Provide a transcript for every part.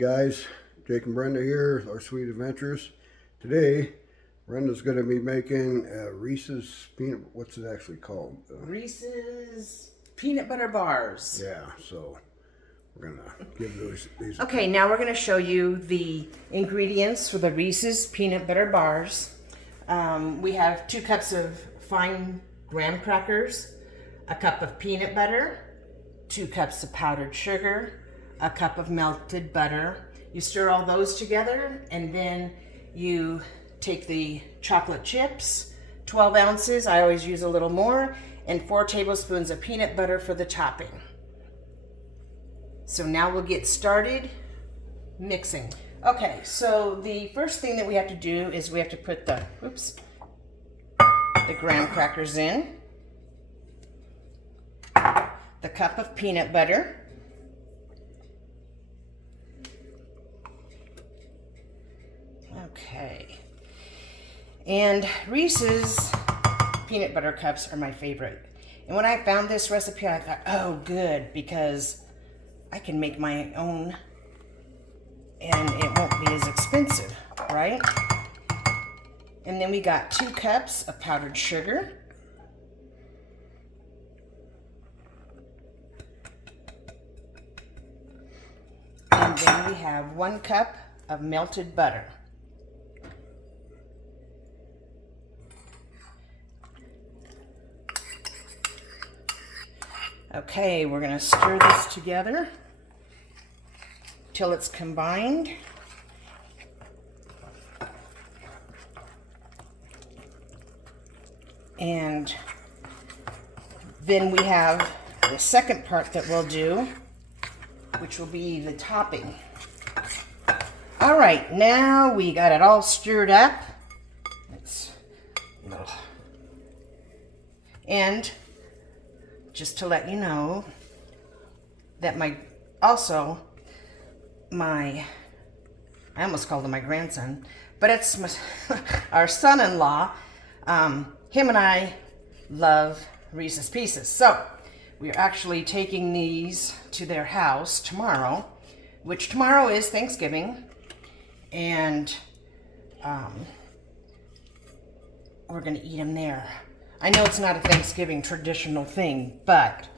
guys, Jake and Brenda here, our sweet adventures. Today, Brenda's going to be making Reese's peanut, what's it actually called? Reese's peanut butter bars. Yeah, so we're going to give these. Okay, now we're going to show you the ingredients for the Reese's peanut butter bars. We have 2 cups of fine graham crackers, a cup of peanut butter, 2 cups of powdered sugar, a cup of melted butter. You stir all those together, and then you take the chocolate chips, 12 ounces, I always use a little more, and 4 tablespoons of peanut butter for the topping. So now we'll get started mixing. Okay, so the first thing that we have to do is we have to put the graham crackers in, the cup of peanut butter, okay, and Reese's peanut butter cups are my favorite. And when I found this recipe, I thought, oh good, because I can make my own and it won't be as expensive, right? And then we got 2 cups of powdered sugar, and then we have 1 cup of melted butter. Okay, we're going to stir this together till it's combined. And then we have the second part that we'll do, which will be the topping. All right, now we got it all stirred up. And just to let you know that I almost called him my grandson, but it's our son-in-law. Him and I love Reese's Pieces. So we're actually taking these to their house tomorrow, which tomorrow is Thanksgiving, and we're gonna eat them there. I know it's not a Thanksgiving traditional thing, but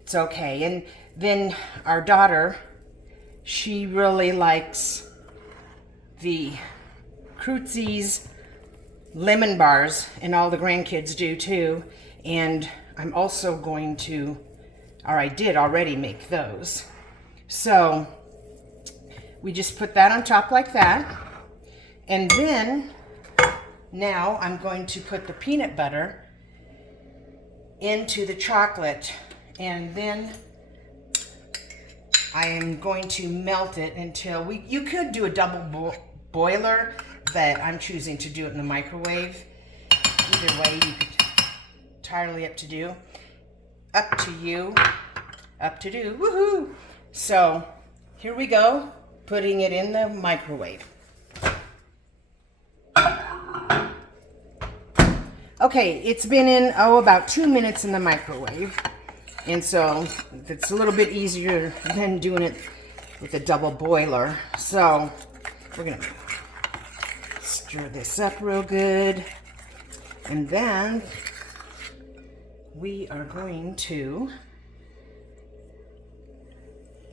it's okay. And then our daughter, she really likes the Crutzie's lemon bars, and all the grandkids do too. And I'm also going to, or I did already make those. So we just put that on top like that. And then now I'm going to put the peanut butter into the chocolate, and then I am going to melt it until you could do a double boiler, but I'm choosing to do it in the microwave. Either way, you could, entirely up to do, woohoo! So here we go, putting it in the microwave. Okay, it's been in, about 2 minutes in the microwave. And so it's a little bit easier than doing it with a double boiler. So we're gonna stir this up real good. And then we are going to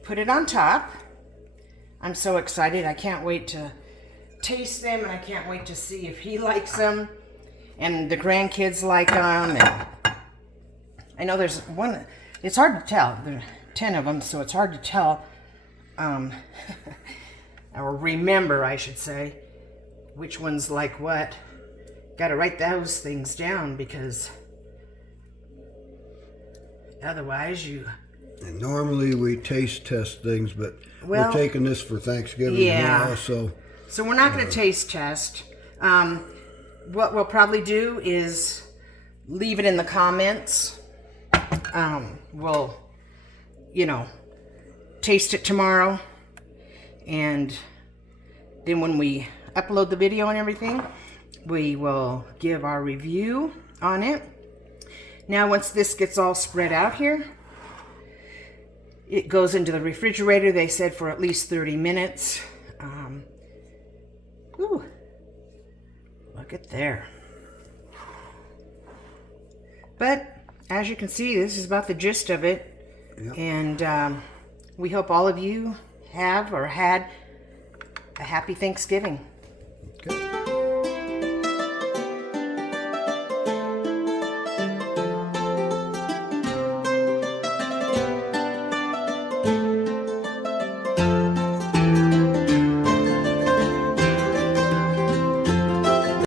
put it on top. I'm so excited. I can't wait to taste them, and I can't wait to see if he likes them and the grandkids like them. And I know there's one, it's hard to tell. There are 10 of them, so it's hard to tell, or remember, I should say, which one's like what. Got to write those things down, because otherwise you... And normally we taste test things, but we're taking this for Thanksgiving now, so we're not going to taste test. What we'll probably do is leave it in the comments. We'll, taste it tomorrow, and then when we upload the video and everything, we will give our review on it. Now, once this gets all spread out here, It goes into the refrigerator, they said, for at least 30 minutes. Ooh, look at there. But as you can see, this is about the gist of it. Yep. And we hope all of you have or had a happy Thanksgiving.